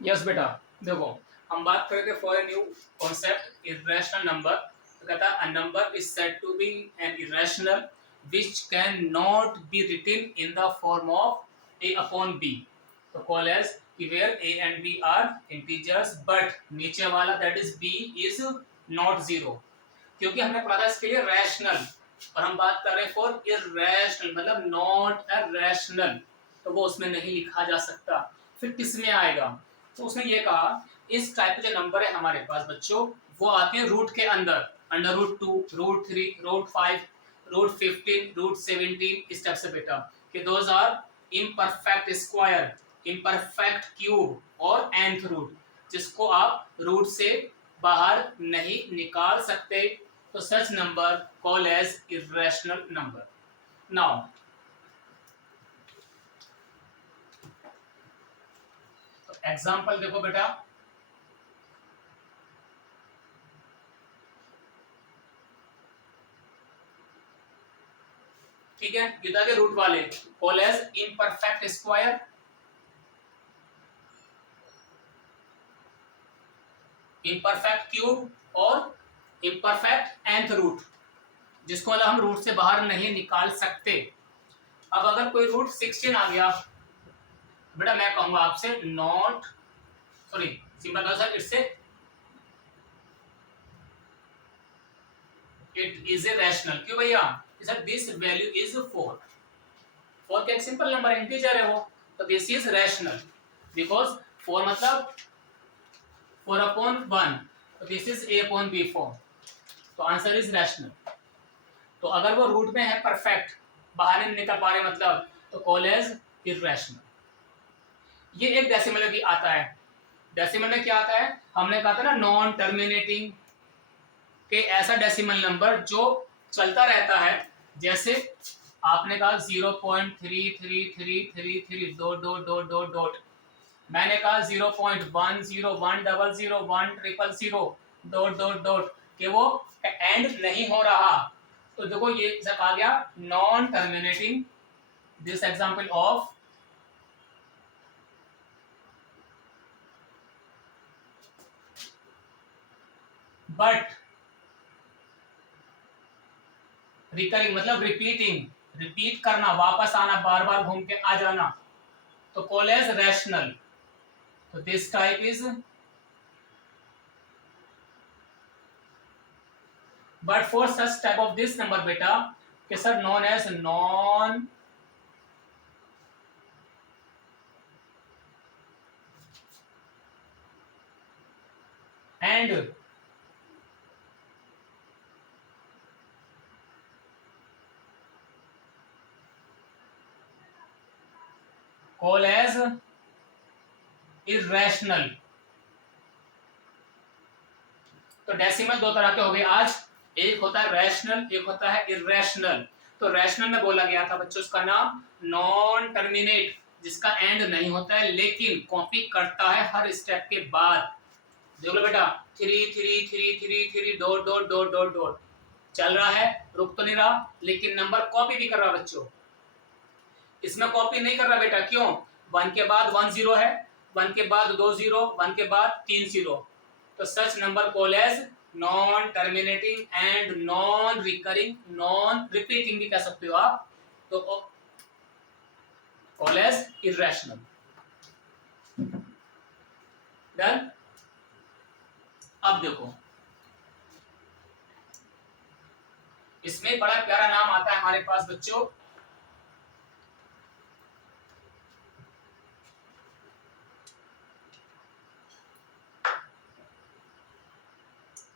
Yes बेटा, देखो हम बात करेंगे for a new concept irrational number. तो कहता है a number is said to be an irrational which can not be written in the form of a upon b. तो कॉल एज कि where a and b are integers but नीचे वाला that is b is not zero, क्योंकि हमने पढ़ा था इसके लिए रैशनल, और हम बात कर रहे हैं फॉर इरेशनल मतलब नॉट अ रैशनल, तो वो उसमें नहीं लिखा जा सकता। फिर किस में आएगा? तो उसने ये कहा इस टाइप के जो नंबर है हमारे पास बच्चों, वो आते हैं रूट के अंदर, under root 2, root 3, root 5, root 15, root 17, इस टाइप से बेटा, कि those are imperfect square, imperfect cube और nth रूट, जिसको आप रूट से बाहर नहीं निकाल सकते। तो such number call as irrational number. Now example देखो बेटा, ठीक है, गिदा के रूट वाले call as imperfect square, imperfect cube और इम्परफेक्ट nth रूट, जिसको मतलब हम रूट से बाहर नहीं निकाल सकते। अब अगर कोई रूट 16 आ गया बेटा, मैं कहूंगा आपसे not, sorry simple sir it's it is a rational. क्यों भैया? सर दिस वैल्यू इज 4, 4 का एक सिंपल नंबर इंटीजर है वो, तो दिस इज रैशनल बिकॉज 4 मतलब 4 अपॉन 1, तो this is a upon b 4, तो आंसर इज रैशनल। तो अगर वो रूट में है परफेक्ट, बाहर नहीं निकल पा रहे मतलब, तो कॉल एज इरेशनल। ये एक डेसिमल में भी आता है। डेसिमल में क्या आता है? हमने कहा था ना नॉन टर्मिनेटिंग, के ऐसा डेसिमल नंबर जो चलता रहता है, जैसे आपने कहा 0.3333 dot dot dot dot dot, मैंने कहा 0.10101000 डॉट डॉट डॉट, कि वो एंड नहीं हो रहा। तो देखो ये आ गया non terminating, this example of but recurring मतलब रिपीटिंग, रिपीट करना, वापस आना, बार बार घूम के आ जाना, तो कॉल एज रैशनल। तो this type is but for such type of this number बेटा, कि sir non as non and call as irrational. तो डेसिमल दो तरह के हो गए आज, एक होता है रैशनल, एक होता है इरेशनल। तो रैशनल में बोला गया था बच्चों उसका नाम नॉन टर्मिनेट, जिसका एंड नहीं होता है लेकिन कॉपी करता है हर स्टेप के बाद। देख लो बेटा, 3 3 3 3 3 dot dot dot dot dot चल रहा है, रुक तो नहीं रहा, लेकिन नंबर कॉपी भी कर रहा है बच्चों। इसमें कॉपी नहीं कर रहा बेटा, क्यों? 1 के बाद 1 जीरो है, 1 के बाद 2 जीरो, 1 के बाद 3 जीरो, तो such number call as non terminating and non recurring, non repeating भी कह सकते हो आप, तो कॉल एज इरेशनल। डन। अब देखो इसमें बड़ा प्यारा नाम आता है हमारे पास बच्चों,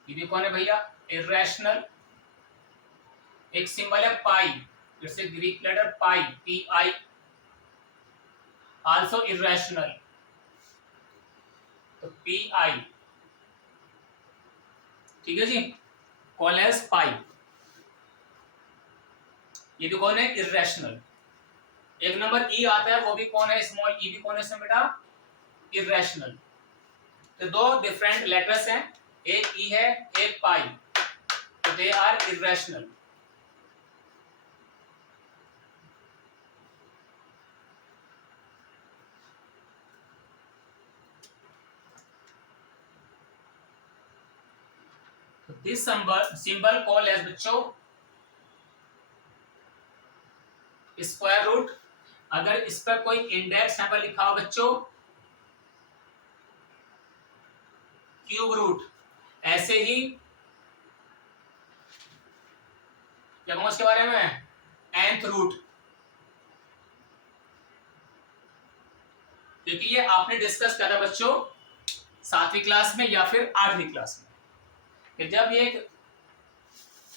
ये भी कौन है भैया? इरेशनल। एक सिंबल है pi, it's a Greek letter pi, P I, also irrational, तो पी आई, ठीक है जी, कॉल एज पाई। ये भी कौन है? इरेशनल। एक नंबर ई आता है, वो भी कौन है? स्मॉल ई भी कौन है इसमें बेटा? इरेशनल। तो दो डिफरेंट लेटर्स हैं, एक ई है एक पाई, तो they are irrational. This symbol call as बच्चों स्क्वायर रूट। अगर इस पर कोई इंडेक्स यहाँ पर लिखा हो बच्चों क्यूब रूट, ऐसे ही क्या कहूँ इसके बारे में nth रूट, क्योंकि ये आपने डिस्कस करा बच्चों 7वीं क्लास में या फिर 8वीं क्लास में कि जब ये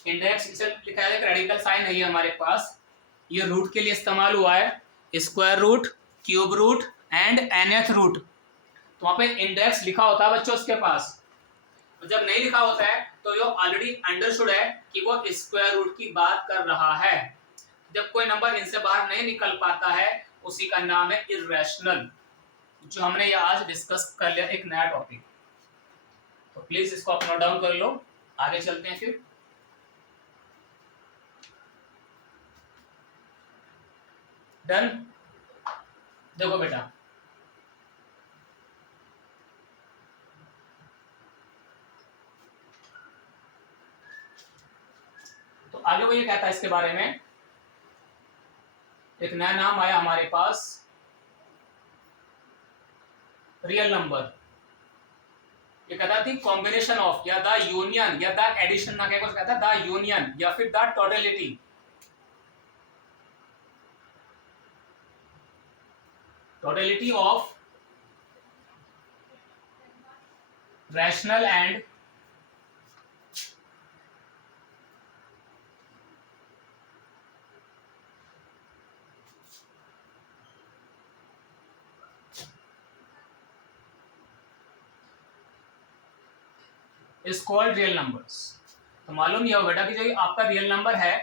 इंडेक्स लिखा है रेडिकल साइन है ये हमारे पास, ये रूट के लिए इस्तेमाल हुआ है, square root, cube root and nth root. तो वहां पे इंडेक्स लिखा होता है बच्चों उसके पास, तो जब नहीं लिखा होता है तो ये ऑलरेडी अंडरस्टूड है कि वो स्क्वायर रूट की बात कर रहा है। जब कोई नंबर इनसे बाहर नहीं निकल पाता है उसी का नाम है इर्रेशनल, जो हमने ये आज डिस्कस कर लिया एक नया टॉपिक। तो प्लीज इसको आप नोट डाउन कर लो, आगे चलते हैं फिर। डन। देखो बेटा तो आगे वो ये कहता है इसके बारे में, एक नया नाम आया हमारे पास रियल नंबर। ये कहता थी कॉम्बिनेशन ऑफ या द यूनियन या द एडिशन ना क्या कहता द यूनियन या फिर the totality, totality of rational and is called real numbers. तो मालूम यह हो बेटा कि जो आपका रियल नंबर है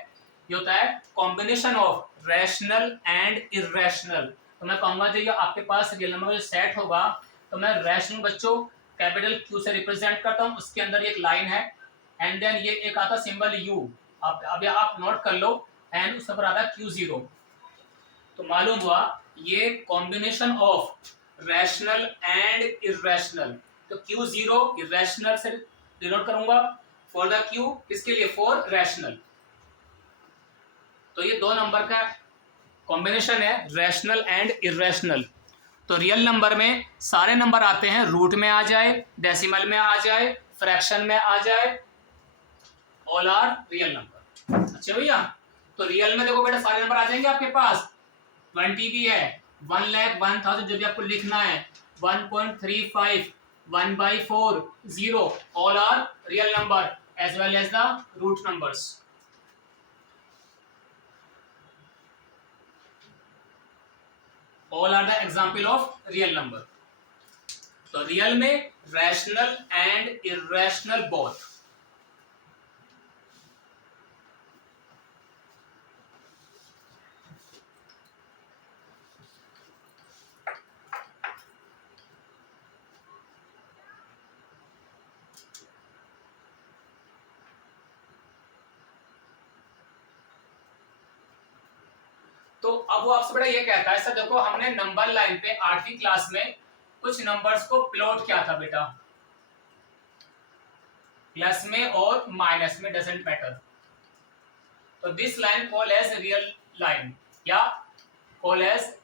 ये होता है combination of rational and irrational. तो मैं कहूंगा जो ये आपके पास रियल नंबर जो सेट होगा तो मैं रैशनल बच्चों कैपिटल क्यू से रिप्रेजेंट करता हूँ, उसके अंदर एक लाइन है एंड देन ये एक आता सिंबल यू, आप नोट कर लो, एंड उसके ऊपर आता क्यू जीरो। तो मालूम हुआ ये combination of rational and irrational. तो क्यू जीरो इर्रेशनल से डिनोट करूंगा, फॉर द क्यू किसके लिए फॉर रैशनल। तो ये दो नंबर का कॉम्बिनेशन है रैशनल एंड इर्रेशनल। तो रियल नंबर में सारे नंबर आते हैं, रूट में आ जाए, डेसिमल में आ जाए, फ्रैक्शन में आ जाए, ऑल आर रियल नंबर। अच्छा भैया, तो रियल में देखो बेटा सारे नंबर आ जाएंगे आपके पास, 20 भी है, 1,01,000 जो भी आपको लिखना है, 1.35, 1/4, 0, all are real number as well as the root numbers. All are the example of real number. तो रियल में रैशनल एंड इर्रेशनल बोथ। तो अब वो आपसे बड़ा ये कहता है सर देखो हमने नंबर लाइन पे 8वीं क्लास में कुछ नंबर्स को प्लॉट किया था बेटा, प्लस में और माइनस में, डजंट मैटर। तो this line call as real line या call as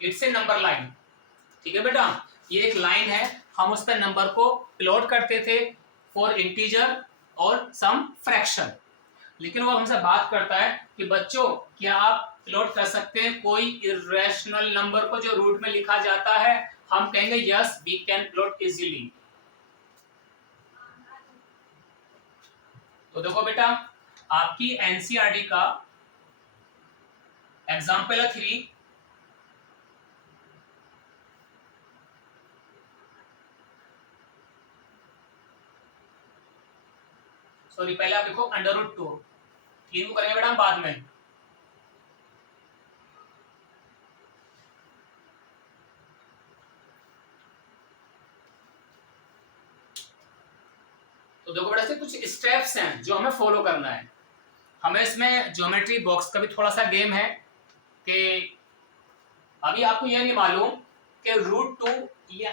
it's a number line. ठीक है बेटा, ये एक लाइन है, हम उस पर नंबर को प्लॉट करते थे फॉर इंटीजर और सम फ्रैक्शन। लेकिन वो हमसे बात करता है कि बच्चों क्या आप प्लॉट कर सकते हैं कोई इर्रेशनल नंबर को जो रूट में लिखा जाता है। हम कहेंगे yes we can plot easily. तो देखो बेटा आपकी एनसीईआरटी का एग्जाम्पल है 3, सॉरी पहले आप लिखो √2, 3 को करेंगे बेटा हम बाद में। तो देखो बेटा से कुछ स्टेप्स हैं जो हमें फॉलो करना है। हमें इसमें ज्योमेट्री बॉक्स का भी थोड़ा सा गेम है कि अभी आपको ये नहीं मालूम कि रूट 2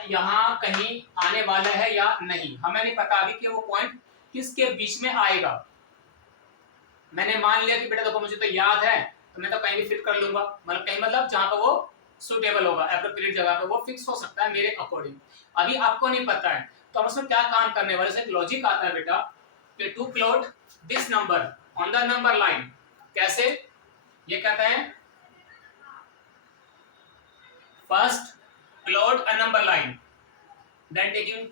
यहाँ कहीं आने वाला है या नहीं, हमें नहीं पता अभी कि वो पॉइंट किसके बीच में आएगा। मैंने मान लिया कि बेटा देखो मुझे तो याद है, तो मैं तो कहीं भी फिट कर लूंगा, मतलब कहीं मतलब जहां पर वो सुटेबल होगा, एप्रोप्रिएट जगह पे वो फिक्स हो सकता है मेरे अकॉर्डिंग। अभी आपको नहीं पता है तो हम उसमें क्या काम करने वाले से लॉजिक आता है बेटा कि to plot this number on the number line. कैसे? ये कहते हैं first plot a number line, then taking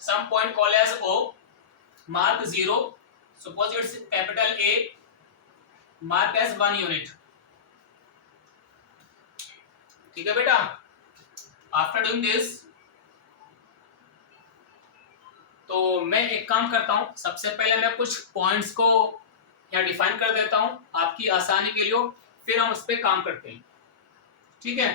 some point called as O, mark 0, suppose it's capital A, mark as 1 unit। ठीक है बेटा, आफ्टर डूइंग दिस तो मैं एक काम करता हूं, सबसे पहले मैं कुछ पॉइंट्स को यहाँ डिफाइन कर देता हूं आपकी आसानी के लिए, फिर हम उस पर काम करते हैं। ठीक है,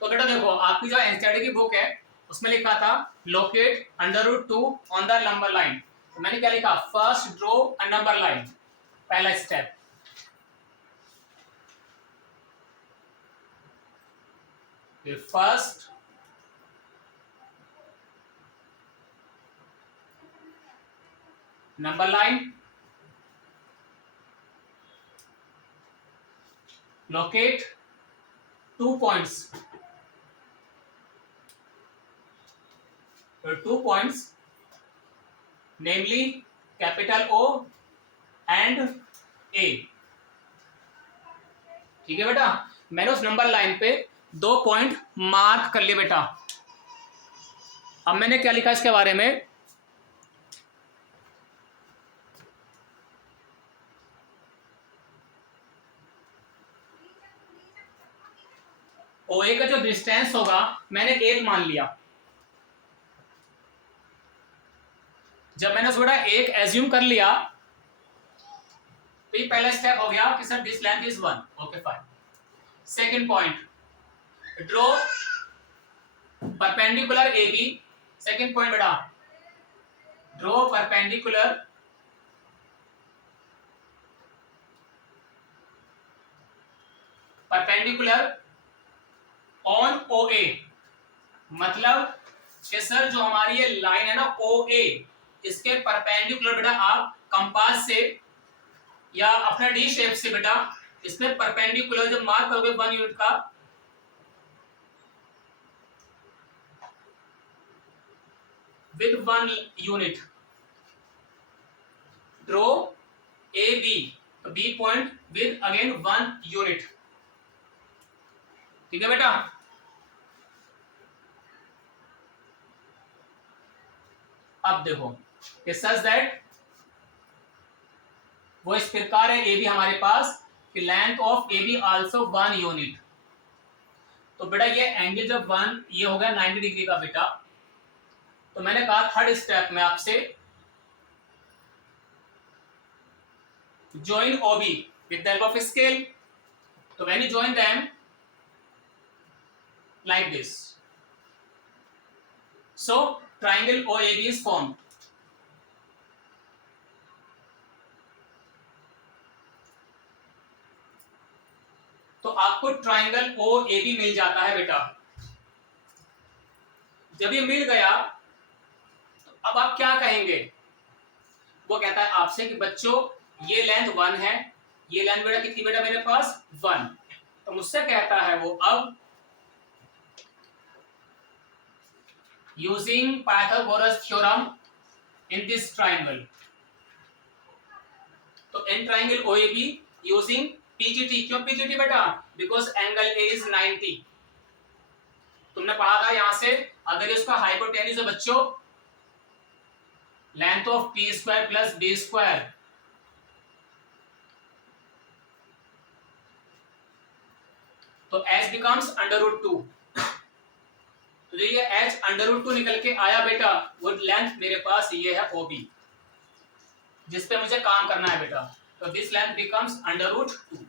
तो बेटा देखो आपकी जो एनसीईआरटी की बुक है उसमें लिखा था locate √2 on the number line. तो मैंने क्या लिखा, first draw a number line, पहला स्टेप। First number line, locate 2 points, 2 points namely capital O and A। ठीक है बेटा, मैंने उस नंबर लाइन पे 2 पॉइंट मार्क कर लिए बेटा। अब मैंने क्या लिखा इसके बारे में, OA का जो डिस्टेंस होगा मैंने 1 मान लिया। जब मैंने थोड़ा 1 एज्यूम कर लिया तो ये पहला स्टेप हो गया कि sir this length is 1। Okay fine. Second point, draw perpendicular AB। Second point बेटा, ड्रॉ परपेंडिकुलर ऑन OA। मतलब कि सर जो हमारी ये लाइन है ना OA, इसके परपेंडिकुलर बेटा आप कंपास से या अपना डी शेप से बेटा इसमें परपेंडिकुलर जब मार्क करोगे 1 यूनिट का, विद 1 यूनिट ड्रॉ AB, तो B point with again 1 unit. ठीक है बेटा, अब देखो सच दैट वो इस प्रकार है AB हमारे पास कि length of AB also 1 unit. तो बेटा ये एंगल जब 1 ये हो गया 90 डिग्री का बेटा, तो मैंने कहा थर्ड स्टेप में आपसे join OB with the help of scale। तो when you join them like this, so triangle OAB is formed। तो आपको ट्राइंगल OAB मिल जाता है बेटा। जब ये मिल गया तो अब आप क्या कहेंगे, वो कहता है आपसे कि बच्चों ये लेंथ 1 है, ये लेंथ बेटा कितनी बेटा मेरे पास 1। तो मुझसे कहता है वो अब using Pythagoras theorem in this triangle. तो in triangle OAB using PGT। क्यों PGT बेटा? Because angle A is 90। तुमने पढ़ा था यहां से अगर इसका हाइपोटेन्यूज है बच्चों length of P square plus B square, तो H बिकम्स √2। तो ये H √2 निकल के आया बेटा, वो लेंथ मेरे पास ये है OB जिस पे मुझे काम करना है बेटा। तो दिस लेंथ बिकम्स √2।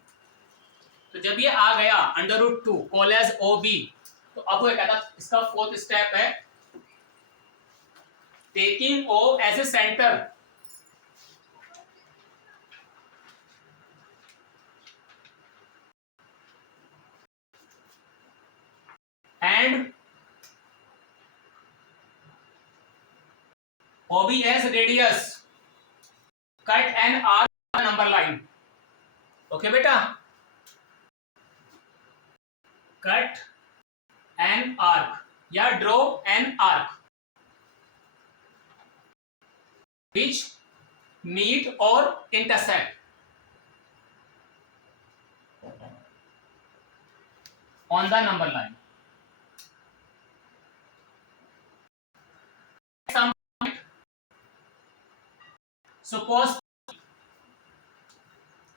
तो जब ये आ गया √2 कॉल एज OB, तो अब वो कहता इसका फोर्थ स्टेप है taking O as a center and OB as radius, cut an arc on the number line. Okay बेटा, cut an arc या draw an arc which meet or intersect on the number line. Suppose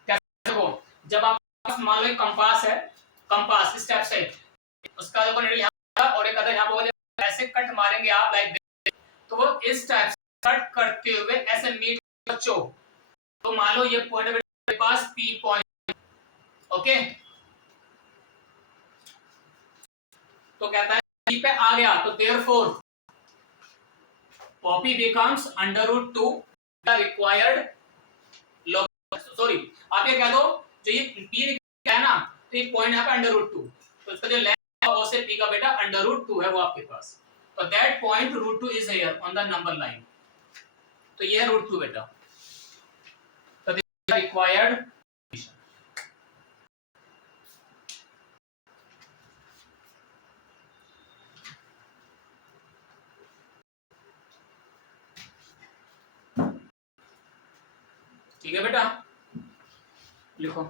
देखो जब आप मान लो compass है, compass step से उसका देखो नीडल यहाँ और एक अदर यहाँ पे ऐसे कट मारेंगे आप लाइक, तो वो इस टाइप से कट करते हुए ऐसे मीट बच्चों, तो मान लो ये पॉइंट मेरे पास P पॉइंट, ओके, तो कहता है P पे आ गया तो therefore OP becomes √2 the required log, sorry आप ये कह दो जो ये P है ना, तो ये पॉइंट यहाँ पे √2, तो इसका जो लेंथ O से P का बेटा √2 है वो आपके पास, तो that point √2 is here on the number line, तो ये है √2 बेटा, तो दिस इज रिक्वायर्ड। ठीक है बेटा, लिखो।